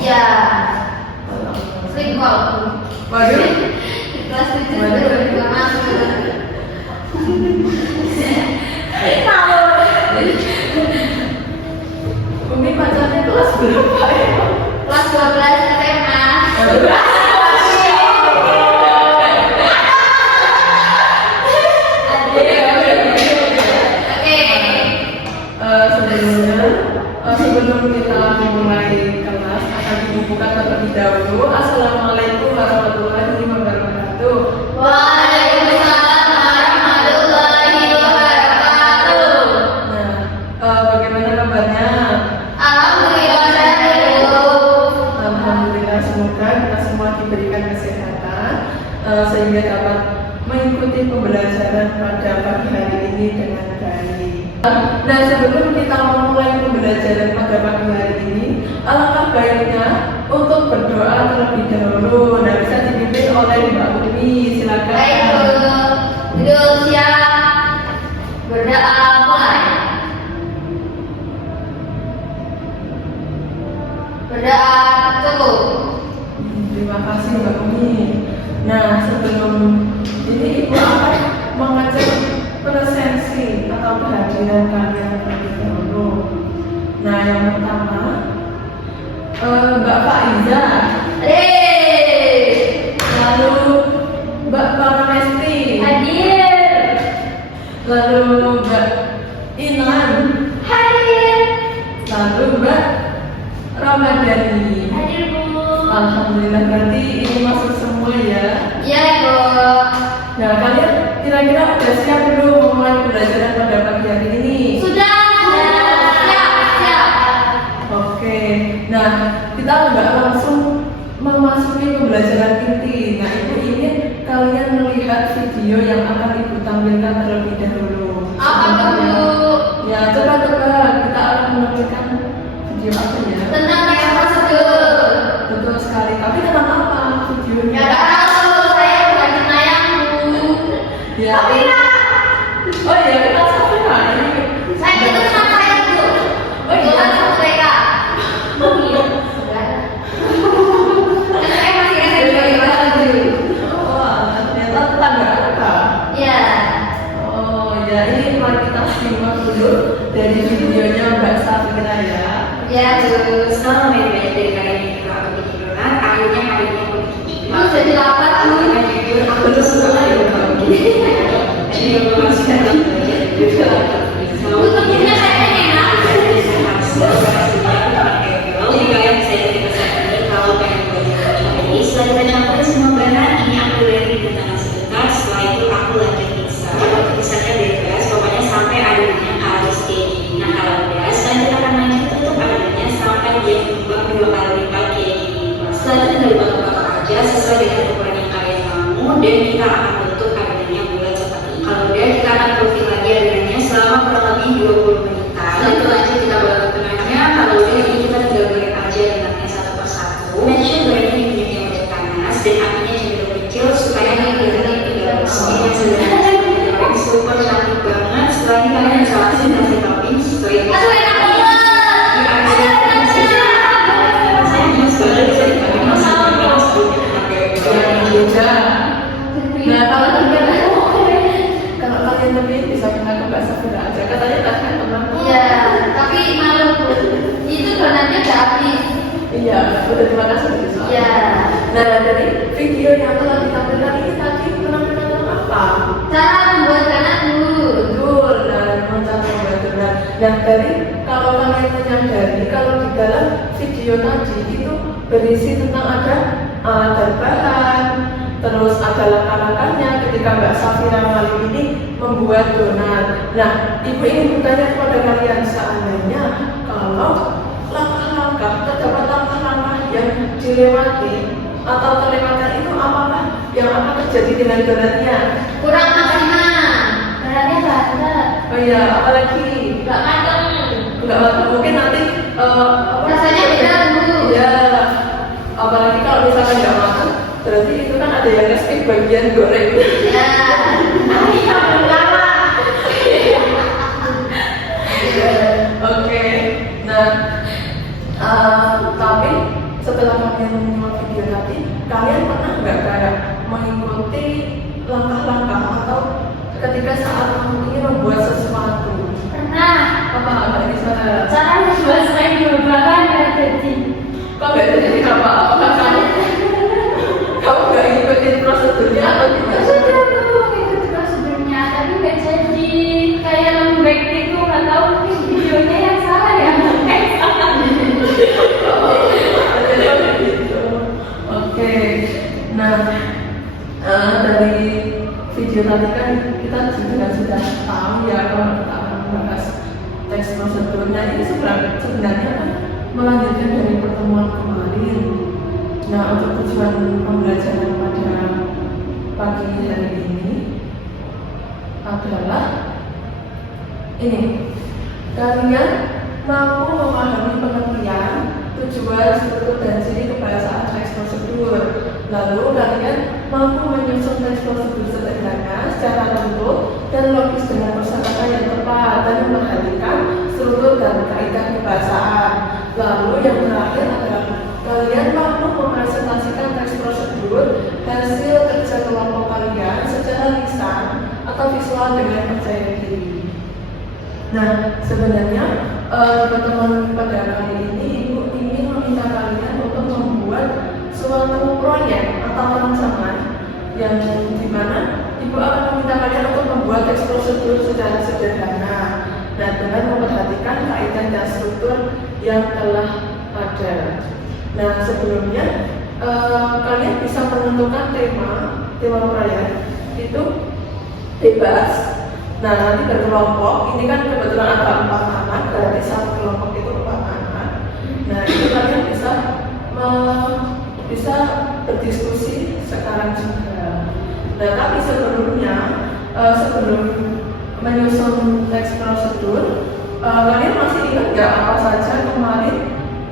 Iya. Sering kok. Waduh. Kelas 7 juga masuk. Umi pacarnya kelas berapa ya? Kelas 12 SMA. Sebelum kita memulai kelas akan dibukukan terlebih dahulu. Assalamualaikum warahmatullahi wabarakatuh. Waalaikumsalam warahmatullahi wabarakatuh. Bagaimana kabarnya? Alhamdulillah sehat. Alhamdulillah, semoga kita semua diberikan kesehatan sehingga dapat mengikuti pembelajaran pada pagi hari ini dengan baik. Nah, sebelum kita memulai pembelajaran pada pagi hari ini, alangkah baiknya untuk berdoa terlebih dahulu. Nah, bisa dipimpin oleh Mbak Umi, silakan. Baik, Bu. Duduk siap. Berdoa mulai. Berdoa cukup. Terima kasih Mbak Umi. Nah, sebelum ini Ibu akan mengecek presensi atau kehadiran kalian terlebih dahulu. Nah, yang pertama Mbak Faiza, lalu Mbak Parmesti, Hadir. lalu Mbak Inan, Hadir. lalu Mbak Ramadhani. Hadir, Bu. Alhamdulillah, berarti ini masuk semua ya. Iya, Bu. Nah, kalian kira-kira udah siap belum memulai pembelajaran pada pagi hari ini? Sudah. Siap. Siap. Oke, nah kita nggak langsung memasuki pembelajaran inti. Nah, Ibu ingin kalian melihat video yang akan Ibu tampilkan terlebih dahulu. Apa tuh, Bu? Ya, coba kita akan menampilkan video apa ya? Tentang yang prosedur. Betul sekali. Tapi tentang apa videonya? Ya, nggak tahu. Saya bukan penayang, Bu. Ya. Oh iya, kita sampai ini. Saya itu sama saya, Bu. Oh iya. Bukan sama mereka. Oh iya. Saya masih SMP. Oh, ternyata tetangga apa? Iya. Oh ya, ini mari kita simak dulu dari videonya Mbak Safira ya. Iya, Bu. Selama media dari kalian yang telah kepikiran, akhirnya harinya Bu, jadi lapar, Bu. aku tuh suka ya jadi aku masih ada Bu, tentunya saya enak. jadi kalian bisa jadi pesan ini kalau pengen belajar ini. Setelah kita campur semua bahan ini, aku ready di tangan sebentar. Setelah itu aku lanjut misalnya bebas, pokoknya sampai adanya harus kayak gini. Nah, kalau udah, selanjutnya akan lanjut tutup adanya sampai dia berubah 2 kali lipat kayak gini. Selanjutnya dari bakar aja sesuai dengan ukuran yang kalian mau, dan kita akan bentuk adanya bulat seperti ini. Kalau udah, kita akan proofing lagi adanya selama kurang lebih 20 menitan. Setelah itu lanjut kita buat tengahnya. Kalau udah, ini kita tinggal goreng aja adonannya satu persatu. Make sure gorengnya di minyak yang udah panas dan apinya cenderung kecil supaya adonannya tidak bersih. Yang sederhana goreng super cantik banget. Setelah ini kalian bisa langsung kasih topping sesuai dengan Aduh, enak banget. Nah, kalau kalian lebih bisa pindah ke Mbak Safira aja. Katanya tadi teman. Iya, tapi malu, Bu. Itu donatnya udah habis. Iya, udah terima kasih. Iya. Nah, dari video yang telah ditampilkan ini tadi penampilan apa? Cara membuat donat, Bu. Betul, dan cara membuat donat. Nah, dari kalau kalian menyadari kalau di dalam video tadi itu berisi tentang ada bahan, terus ada langkah-langkahnya ketika Mbak Safira kali ini membuat donat. Nah, Ibu ingin bertanya kepada kalian seandainya kalau terdapat langkah-langkah yang dilewati atau terlewatkan itu apakah yang akan terjadi dengan donatnya? Kurang maksimal. Donatnya nggak ada. Oh iya, apalagi Nggak mateng. nggak matang, mungkin nanti Rasanya beda, Bu. ya, apalagi kalau misalkan nggak matang berarti itu kan ada yang skip bagian goreng. Ya. Ayo, lama. Oke, nah tapi setelah setelah kalian menyimak video tadi, kalian pernah nggak kayak mengikuti langkah-langkah atau ketika saat kamu ingin membuat sesuatu? Pernah. Apa nggak bisa? Cara membuat slide bahan nggak jadi. Kok nggak jadi apa? Apakah kamu nggak ikutin prosedurnya atau gimana? Sudah aku mengikuti prosedurnya, tapi nggak jadi. Kayak lembek gitu, nggak tahu mungkin videonya yang salah ya. Oke, nah dari video tadi kan kita juga sudah tahu ya kalau kita akan membahas teks prosedurnya ini sebenarnya kan melanjutkan dari pertemuan kemarin. Nah, untuk tujuan pembelajaran pada pagi hari ini adalah ini, kalian mampu memahami pengertian, tujuan, struktur, dan ciri kebahasaan teks prosedur. Lalu kalian mampu menyusun teks prosedur sederhana, secara tertutup, dan logis dengan kosakata yang tepat, dan memperhatikan struktur dan kaidah kebahasaan. Lalu yang terakhir adalah kalian mampu mempresentasikan teks prosedur hasil kerja kelompok kalian secara lisan atau visual dengan percaya diri. Nah, sebenarnya pertemuan pada kali ini Ibu ingin meminta kalian untuk membuat suatu proyek atau rancangan yang dimana Ibu akan meminta kalian untuk membuat teks prosedur secara sederhana. Nah, dengan memperhatikan kaidah dan struktur yang telah ada. Nah, sebelumnya kalian bisa menentukan tema proyek itu bebas. Nah, nanti berkelompok, ini kan kebetulan ada 4 anak, berarti satu kelompok itu 4 anak. Nah, itu kalian bisa berdiskusi sekarang juga. Nah, tapi sebelumnya, sebelum menyusun teks prosedur, kalian masih ingat nggak apa saja kemarin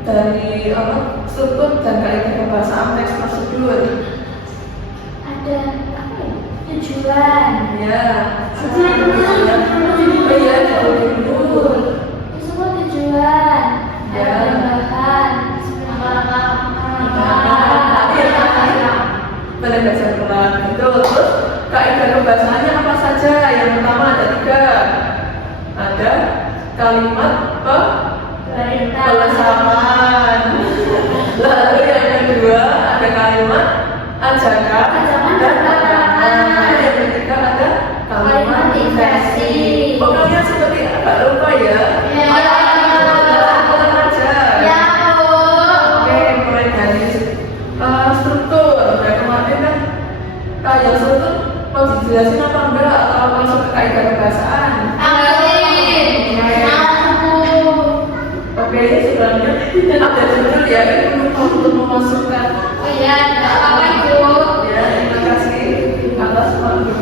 dari struktur dan kaidah kebahasaan teks prosedur? Ada apa ya? Tujuan. Ya. Oh iya, jauh dulu. Itu semua tujuan. Ya. Bahan. Pada baca pelan itu. Terus kaidah kebahasaannya apa saja? Yang pertama ada 3. Ada kalimat pelesapan. Lalu yang kedua ada kalimat ajakan dan larangan. Yang ketiga ada kalimat inversi. Oh, kalian seperti agak lupa ya? Ya. Pelan aja. Ya, Bu. Oke, mulai dari struktur. Nah, kemarin kan yang struktur mau dijelasin apa enggak atau langsung ke kaidah kebahasaan? Oke, ini sebenarnya ada judul ya, ini lupa untuk memasukkan. Oh iya, tidak apa-apa Ibu. Ya, terima kasih atas waktu.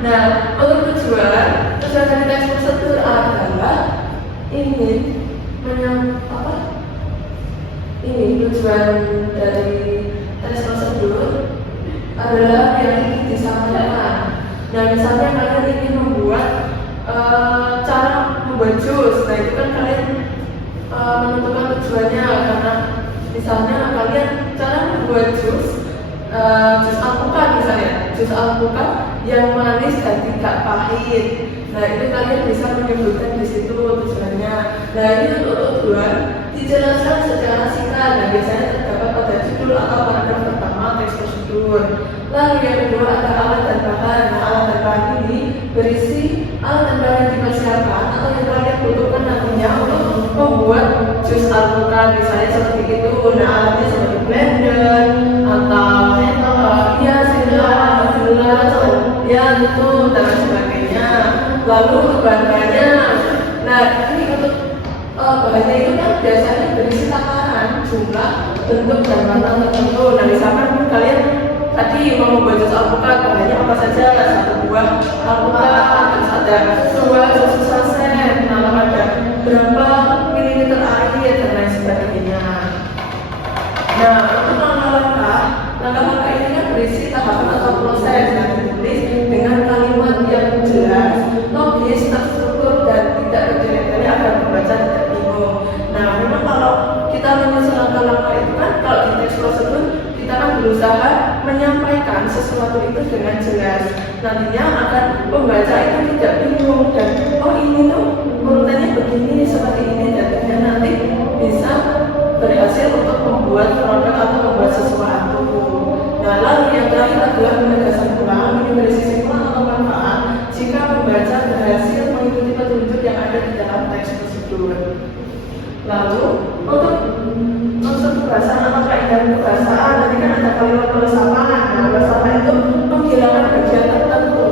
Nah, untuk tujuan dari teks prosedur adalah ini tujuan dari teks prosedur adalah yang ingin disampaikan. Nah, misalnya kalian ingin membuat cara membuat jus. Nah, itu kan kalian menentukan tujuannya karena misalnya kalian cara membuat jus alpukat misalnya, jus alpukat yang manis dan tidak pahit. Nah, itu kalian bisa menyebutkan di situ tujuannya. Nah, ini untuk tujuan dijelaskan secara singkat dan biasanya terdapat pada judul atau paragraf pertama teks prosedur. Lalu yang kedua ada alat dan bahan. Nah, alat dan bahan ini berisi alat dan bahan yang dipersiapkan atau yang kalian butuhkan nantinya untuk membuat jus alpukat misalnya seperti itu. Nah, alatnya seperti blender atau ya itu dan sebagainya. Lalu untuk bahan-bahannya, nah ini untuk bahannya itu kan biasanya berisi takaran jumlah, bentuk dan warna tertentu. Nah, misalkan kalian tadi mau membuat jus alpukat, bahannya apa saja? 1 buah alpukat, terus ada 2 susu saset, lalu ada berapa mililiter air dan lain sebagainya. Nah, untuk langkah-langkah ini kan berisi tahapan atau proses yang ditulis dengan kalimat yang jelas, logis, terstruktur dan tidak bertele-tele agar pembaca tidak bingung. Nah, memang kalau kita menyusun langkah-langkah itu kan, kalau di teks prosedur kita kan berusaha menyampaikan sesuatu itu dengan jelas. Nantinya akan pembaca itu tidak bingung dan oh ini tuh urutannya begini seperti ini, dan nanti bisa berhasil untuk membuat produk atau membuat sesuatu. Nah, lalu yang terakhir adalah penegasan ulang, ini dari sisi ulang atau manfaat jika membaca berhasil mengikuti petunjuk yang ada di dalam teks prosedur. Lalu untuk unsur kebahasaan atau kaidah kebahasaan, nanti kan ada kalimat persamaan. Nah, persamaan itu menghilangkan bagian tertentu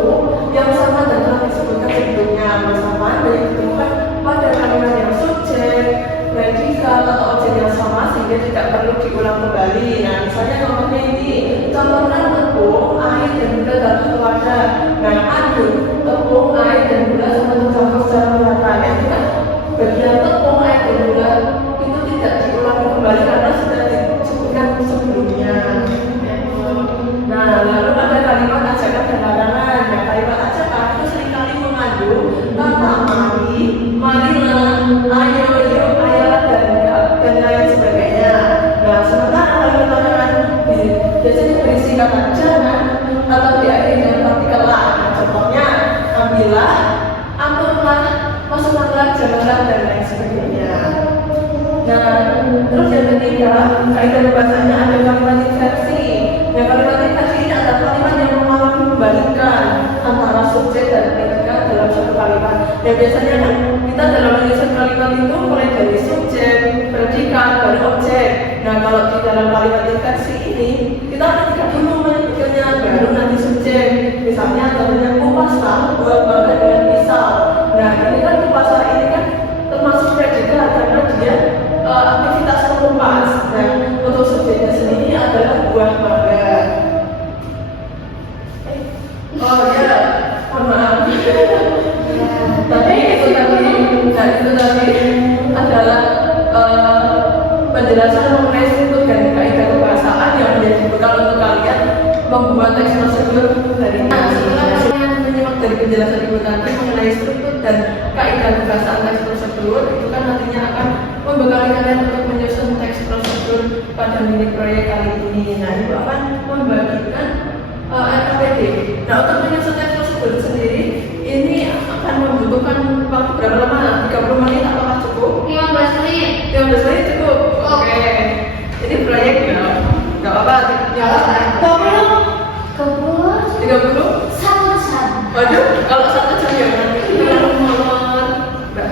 yang sama dan telah disebutkan sebelumnya. Persamaan banyak ditemukan pada kalimat yang subjek, predikal atau objek yang sama sehingga tidak perlu diulang kembali. Nah, misalnya contohnya ini, contohkan tepung, air dan gula dalam wadah. Nah, aduk tepung, air dan gula sampai tercampur secara merata. Nah, itu kan bagian tepung, air dan gula itu tidak diulang kembali karena sudah disebutkan sebelumnya. Nah, lalu ada kalimat ajakan dan larangan. Nah, kalimat ajakan itu seringkali mengandung kata marilah, ayo, dan lain sebagainya. Nah, sementara kalimat larangan biasanya berisi kata jangan atau diakhiri dengan partikel lah. Nah, contohnya ambillah, aturlah, masukkanlah, janganlah, dan lain sebagainya. Nah, terus yang ketiga, kaidah bahasanya ada kalimat inversi. Nah, kalimat inversi ini adalah kalimat yang mengalami pembalikan antara subjek dan predikal dalam satu kalimat. Dan biasanya kan kita dalam menyusun kalimat itu mulai dari subjek, predikal, baru objek. Nah, kalau di dalam kalimat inversi ini kita tidak dulu menyebutkannya, baru nanti subjek. Misalnya contohnya kupaslah buat bahan dengan pisau. Nah, ini kan kupaslah ini kan termasuk predikal karena dia aktivitas mengupas. Nah, untuk subjeknya sendiri adalah buah mangga. Oh ya, mohon maaf. Tapi itu tadi adalah penjelasan mengenai struktur dan kaidah kebahasaan yang menjadi bekal untuk kalian membuat teks prosedur dari ini. Setelah kalian menyimak dari penjelasan ibu tadi mengenai struktur dan kaidah kebahasaan teks prosedur, itu kan nantinya akan membekali kalian untuk menyusun teks prosedur pada mini proyek kali ini. Nah, ibu akan membagikan RKPD. Nah, untuk menyusun teks prosedur sendiri ini akan membutuhkan waktu berapa lama? 30 menit apakah cukup? 15 menit. 15 menit cukup? Oke. Jadi proyek ya? Gak apa-apa? Ya, 30? 1 jam. Waduh, kalau 1 jam ya nanti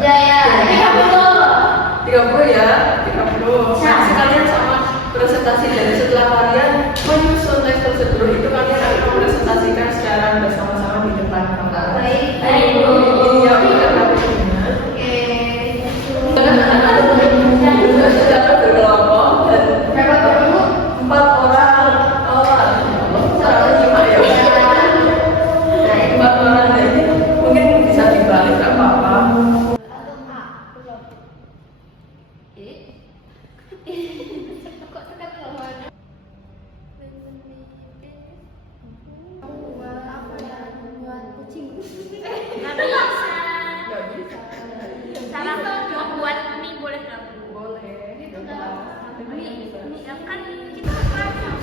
Ya, 30 ya? 30. Nah, sekalian sama presentasi. Jadi setelah kalian menyusun teks prosedur itu kalian akan mempresentasikan secara bersama-sama di depan kamera. Baik. Ini ya, RKPD-nya. Secara berkelompok dan Berapa perlu? 4 orang awal. Caranya 5 ya. Nah, 4 orang nah ini mungkin bisa dibalik nggak apa-apa. Kok tekan lawan? Buat apa ya? Buat kucing. Nggak bisa. Nggak bisa. Salah mau buat mie boleh nggak? Boleh. Mie kan kita makan.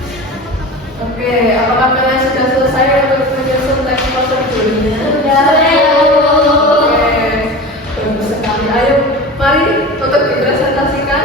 Oke, apakah kalian sudah selesai untuk menyusun teks prosedurnya? Oke, bagus sekali. Ayo, mari untuk dipresentasikan.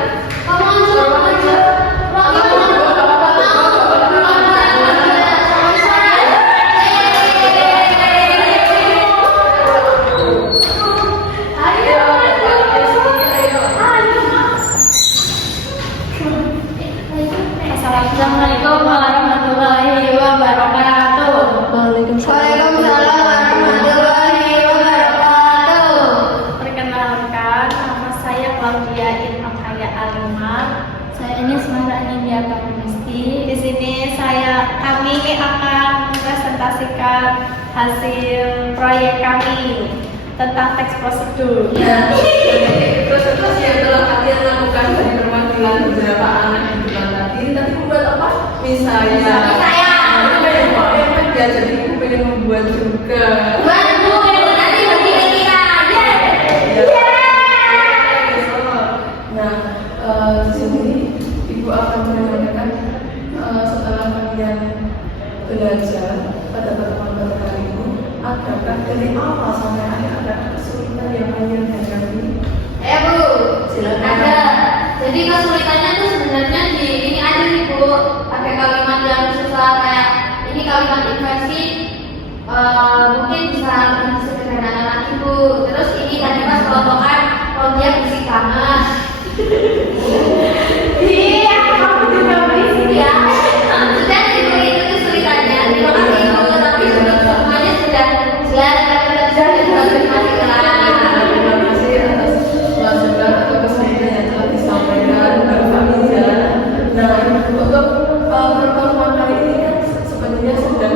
Assalamualaikum warahmatullahi wabarakatuh. Waalaikumsalam warahmatullahi wabarakatuh. Perkenalkan, nama saya Claudia Inamhaya Alimar. Saya ini Semarang India Kamesti. Di sini kami akan mempresentasikan hasil proyek kami tentang teks prosedur. Ya, jadi presentasi yang telah kalian lakukan dari perwakilan beberapa anak yang bilang tadi membuat apa? Misalnya. Ya, jadi aku pengen membuat juga. Nah, Di sini Ibu akan menyampaikan setelah kalian belajar pada pertemuan kali ini, adakah dari awal sampai akhir ada kesulitan yang kalian hadapi? Bu, Silakan. ada. Jadi kesulitannya tuh sebenarnya di ini aja nih Bu, pakai kalimat yang susah kayak ini kalimat inversi, mungkin bisa lebih sederhana lagi Bu. Terus ini tadi pas kelompokan, kalau dia berisik banget. Iya, kamu juga berisik ya. Sudah Ibu, itu kesulitannya. Terima kasih Ibu, tapi semuanya sudah jelas dan sudah Terima kasih atas masukan atau kesulitan yang telah disampaikan Mbak Famiza. Nah, untuk pertemuan kali ini kan sebenarnya sudah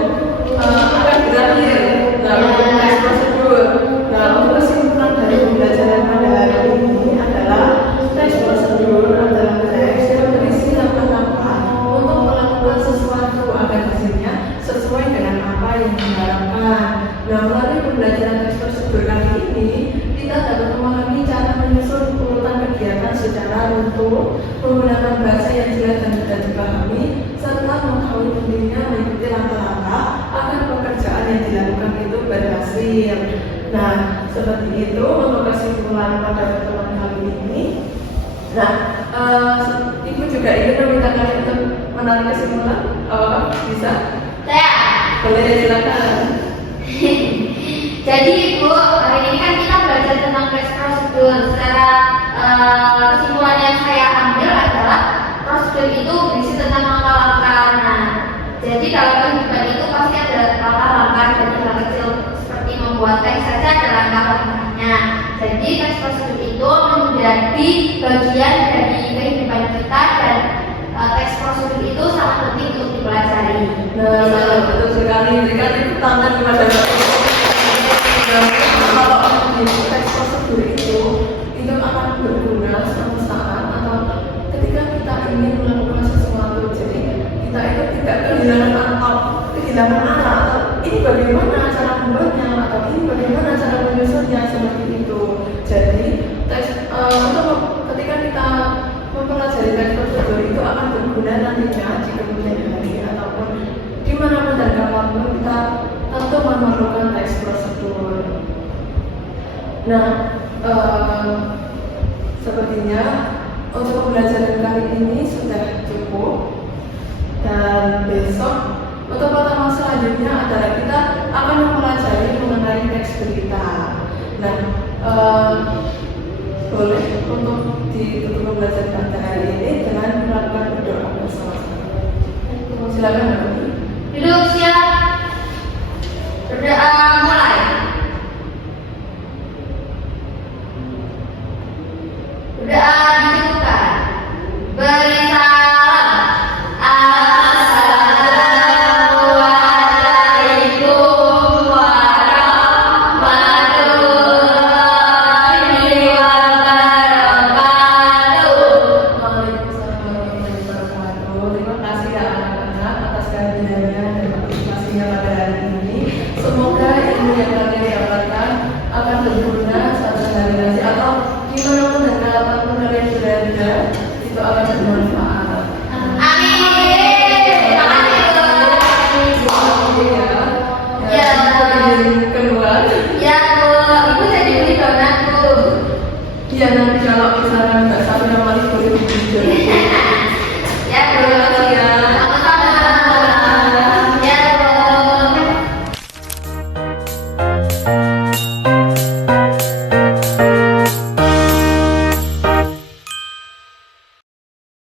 akan berakhir. Nah, untuk tes prosedur. Nah, untuk kesimpulan dari pembelajaran pada hari ini adalah tes prosedur adalah tes yang berisi langkah-langkah untuk melakukan sesuatu agar hasilnya sesuai dengan apa yang diharapkan. Nah, melalui pembelajaran tes prosedur kali ini, kita dapat memahami cara menyusun urutan kegiatan secara utuh, menggunakan bahasa yang jelas dan mudah dipahami, serta mengetahui pentingnya mengikuti langkah-langkah agar pekerjaan yang dilakukan itu berhasil. Nah, seperti itu untuk kesimpulan pada pertemuan kali ini. Nah, Ibu juga ingin meminta kalian untuk menarik kesimpulan. Apakah bisa? Saya. Boleh, silakan. Jadi Ibu, hari ini kan kita belajar tentang tes prosedur. Secara kesimpulan yang saya ambil adalah prosedur itu berisi tentang langkah-langkah. Nah, jadi dalam kehidupan itu pasti ada langkah-langkah dari hal kecil seperti membuat teks saja ada langkah-langkahnya. Jadi tes prosedur itu menjadi bagian dari kehidupan kita dan teks prosedur itu sangat penting untuk dipelajari. Nah, betul sekali. Berikan tepuk tangan kepada kalau di teks prosedur itu akan berguna suatu saat atau ketika kita ingin melakukan sesuatu. Jadi kita itu tidak kehilangan arah atau ini bagaimana cara membuatnya atau ini bagaimana cara menyusunnya seperti itu. Jadi untuk ketika kita mempelajari teks prosedur itu akan berguna nantinya di kemudian hari ataupun dimanapun dan kapanpun kita tentu memerlukan teks prosedur. Nah, sepertinya untuk pembelajaran kali ini sudah cukup, dan besok untuk pertemuan selanjutnya adalah kita akan mempelajari mengenai teks berita. Nah, boleh untuk ditutup pembelajaran pada hari ini dengan melakukan berdoa bersama-sama. Silakan Mbak Umi. Duduk siap. Berdoa mulai. Berdoa dicukupkan. Beri salam. Assalamualaikum warahmatullahi wabarakatuh. Waalaikumsalam warahmatullahi wabarakatuh. Terima kasih ya anak-anak atas kehadirannya dan partisipasinya pada hari ini. Semoga ilmu yang kalian dapatkan akan berguna suatu hari nanti atau dimanapun dan kapanpun kalian berada, itu akan bermanfaat.